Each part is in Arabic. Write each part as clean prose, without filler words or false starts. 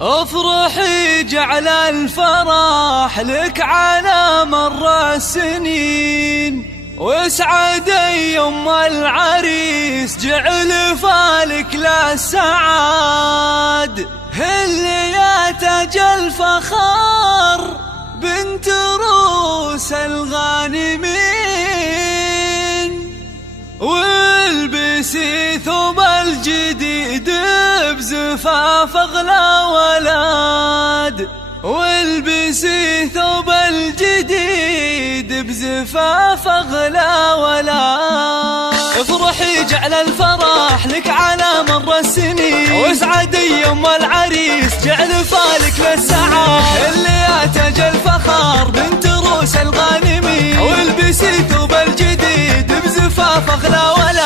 افرحي جعل الفرح لك على مر السنين، واسعدي يوم العريس جعل فالك للسعاد. اللي يا تاج الفخر بنت روس الغانمين، والبسي ثوب الجديد بزفاف اغلى ولاد، والبسي ثوب الجديد بزفاف اغلى ولاد. افرحي جعل الفرح لك على مر السنين، واسعدي يوم العريس جعل فالك للسعاد. اللي يا تاج الفخر بنت روس الغانمين، والبسي ثوب الجديد بزفاف اغلى ولاد.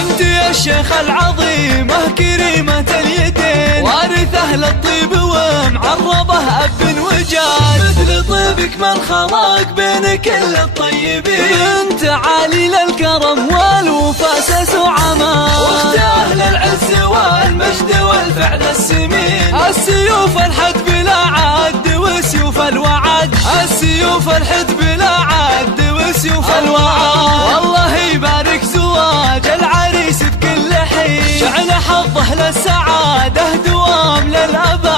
انت يا الشيخ العظيمه كريمه اليدين، وارثه للطيب ومعربه اب وجاد. مثل طيبك من خلق بين كل الطيبين، انت عالي للكرم والوفا سس وعمال، واخت اهل العز والمجد والفعل السمين. السيوف الحد بلا عد وسيوف الوعد، السيوف الحد بلا عد وسيوف الوعد. والله يبارك زواج العريس بكل حين، جعل حظه للسعاده دوام للابد.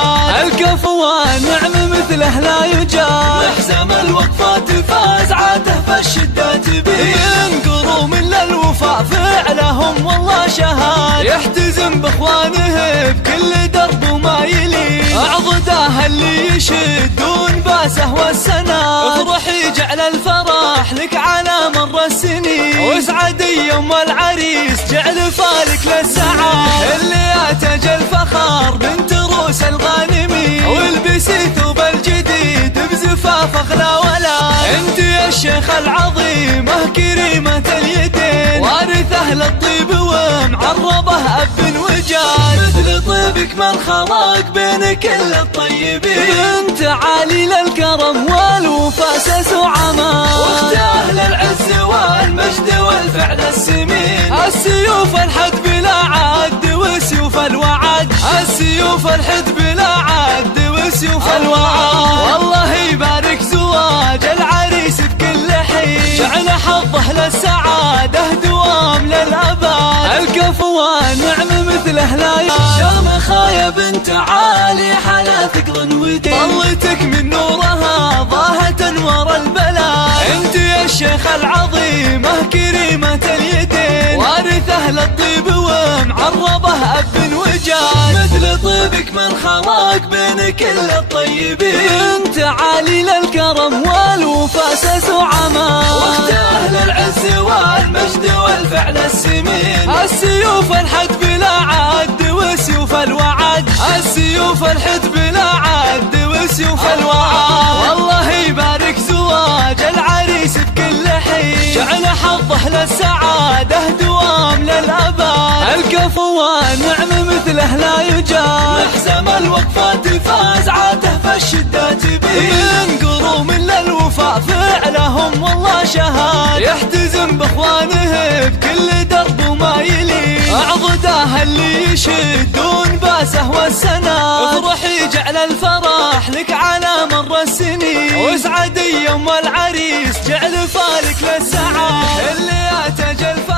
الكفو والنعم مثله لا يجاد، محزم الوقفات فاز عاده فالشدات بيه. ينقروا من للوفاء فعلهم والله شهاد، يحتزم باخوانه بكل درب وما يلي. اعضداه اللي يشدون باسه والسناد. افرحي جعل الفرح لك على مر السنين، واسعدي يوم العريس جعل فالك للسعاد. اللي يا تاج الفخر بنت روس الغانمين، والبسي ثوب الجديد بزفاف اغلى ولاد. انت يا الشيخ العظيمه كريمه اليدين، وارثه للطيب ومعربه اب وجاد. مثل طيبك من خلق بين كل الطيبين، انت عالي للكرم والوفا سس وعمال، واخت اهل العز والمجد والفعل السمين. السيوف الحد بلا عد وسيوف الوعد، السيوف الحد بلا عد وسيوف الوعد. والله يبارك زواج العريس بكل حين، جعل حظه للسعاده دوام للابد. الكفو والنعم مثله لا يجاد. شامخة يا بنت عالي حلا ثقل ودين، طلتك من نورها ضاهت انوار البلاد. انت يا الشيخ العظيمه كريمه اليدين، وارثه للطيب ومعربه اب وجاد. مثل طيبك من خلق بين كل الطيبين، انت عالي للكرم والوفا سس وعمال، واخت اهل العز والمجد والفعل السمين. السيوف الحد بلا عد وسيوف الوعد، السيوف الحد بلا عد وسيوف الوعد. والله يبارك زواج العريس بكل حين، جعل حظه للسعاده دوام للابد. الكفو والنعم مثله لا يجاد، محزم الوقفات فاز عاده فالشدات بيه. ينقروا من للوفاء فعلهم والله شهاد، يحتزم باخوانه بكل درب وما يلي. اعضداه اللي يشدون باسه والسناد. افرحي جعل الفرح لك على مر السنين، واسعدي يوم العريس جعل فالك للسعاد. اللي يا تاج الفرح